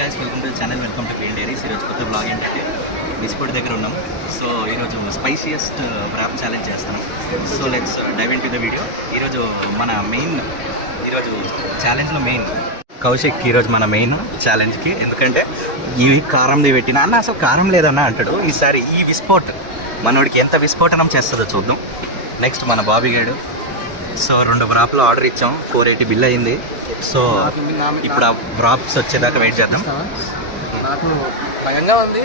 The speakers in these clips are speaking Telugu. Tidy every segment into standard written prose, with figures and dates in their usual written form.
Guys, welcome to channel, welcome to clean diaries. ఈరోజు కొత్త బ్లాగ్ ఏంటంటే బిస్పోర్ట్ దగ్గర ఉన్నాం. సో ఈరోజు స్పైసియస్ట్ ర్యాప్ ఛాలెంజ్ చేస్తున్నాం. So let's dive into the video. ఈరోజు మన మెయిన్ ఛాలెంజ్లో మెయిన్ కౌశిక్ ఈరోజు మన మెయిన్ ఛాలెంజ్కి. ఎందుకంటే ఈ కారంది పెట్టిన అన్న అసలు కారం లేదన్నా అంటాడు. ఈసారి ఈ విస్ఫోట్ మనోడికి ఎంత విస్ఫోటనం చేస్తుందో చూద్దాం. నెక్స్ట్ మన బాబీ గారు. సో 2 వ్రాప్లు ఆర్డర్ ఇచ్చాం, 480 బిల్ అయింది. సో ఇప్పుడు ఆ వ్రాప్స్ వచ్చేదాకా వెయిట్ చేద్దాం. నాకు భయంగా ఉంది.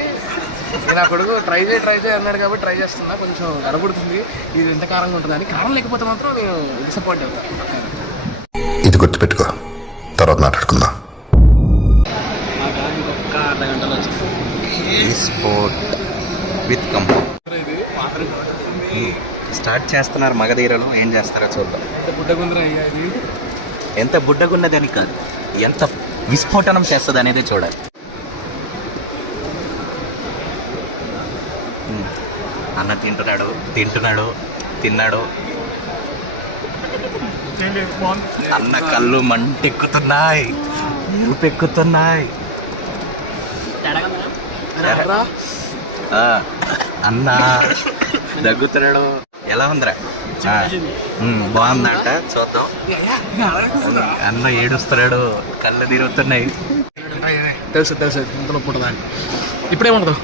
నా కొడుకు ట్రై చేయి అన్నాడు కాబట్టి ట్రై చేస్తున్నా. కొంచెం గడపడుతుంది ఇది ఎంత కారంగా ఉంటుందని. కారం లేకపోతే మాత్రం నేను డిసప్పాయింట్ అవుతాను. ఇది గుర్తుపెట్టుకో, తర్వాత మాట్లాడుకుందాం. ఒక్క అర్ధగంటలో వచ్చింది స్పోర్ట్ విత్ కంపో స్టార్ట్ చేస్తున్నారు. మగధీరలో ఏం చేస్తారో చూద్దాం. బుడ్డగుందర ఇది ఎంత బుడ్డగున్నదని కాదు, ఎంత విస్ఫోటనం చేస్తుంది అనేది చూడాలి. అన్న తిన్నాడు. అన్న కళ్ళు మంటెక్కుతున్నాయి, ఎరుపెక్కుతున్నాయి. అన్న దగ్గుతున్నాడు. ఎలా ఉందిరా? బాగుందంట, చూద్దాం. అన్న ఏడుస్తున్నాడు, కళ్ళు తిరుగుతున్నాయి. తెలుసు ఇంత నొప్పి ఉంటుందా అని. ఇప్పుడేముండదు,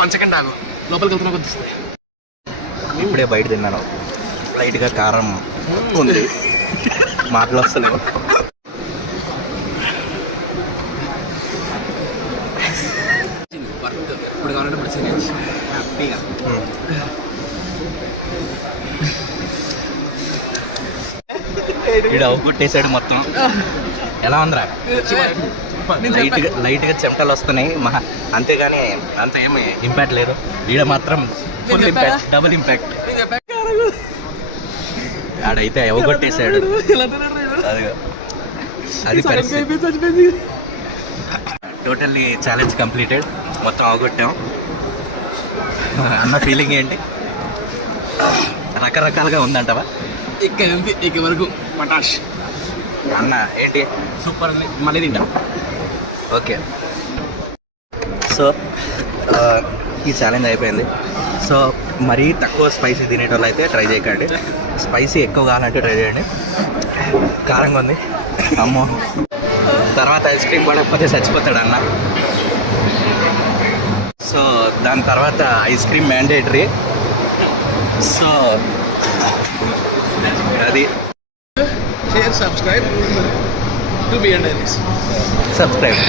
1 సెకండ్ ఆగు, లోపలికి వెళ్తున్నా కొద్దిస్తుంది. ఇప్పుడే బయట తిన్నాను, లైట్గా కారం ఉంది, మాటలు వస్తలేవు. ఇప్పుడు కావాలంటే ఇప్పుడు సీరియస్ హ్యాపీగా. ఇక్కడ కొట్టేసాడు మొత్తం. ఎలా ఉందిరా? లైట్గా చెమటలు వస్తున్నాయి, అంతేగాని అంత ఏమి ఇంపాక్ట్ లేదు. ఈడ మాత్రం ఫుల్ ఇంపాక్ట్, డబుల్ ఇంపాక్ట్. ఆడైతే అవగొట్టేశాడు. అది పరిస్థితి. టోటల్లీ ఛాలెంజ్ కంప్లీటెడ్, మొత్తం అవగొట్టాం. అన్న ఫీలింగ్ ఏంటి? రకరకాలుగా ఉందంటవా? ఇక వరకు పటాష్ అన్న ఏంటి సూపర్, మళ్ళీ తింటాం. ఓకే, సో ఈ ఛాలెంజ్ అయిపోయింది. సో మరీ తక్కువ స్పైసీ తినేటోళ్ళు అయితే ట్రై చేయకండి, స్పైసీ ఎక్కువ కావాలంటే ట్రై చేయండి. కారంగా ఉంది అమ్మో. తర్వాత ఐస్ క్రీమ్ పడకపోతే చచ్చిపోతాడు అన్న. సో దాని తర్వాత ఐస్ క్రీమ్ మ్యాండేటరీ. సో అది share, subscribe to B N diaries. Subscribe.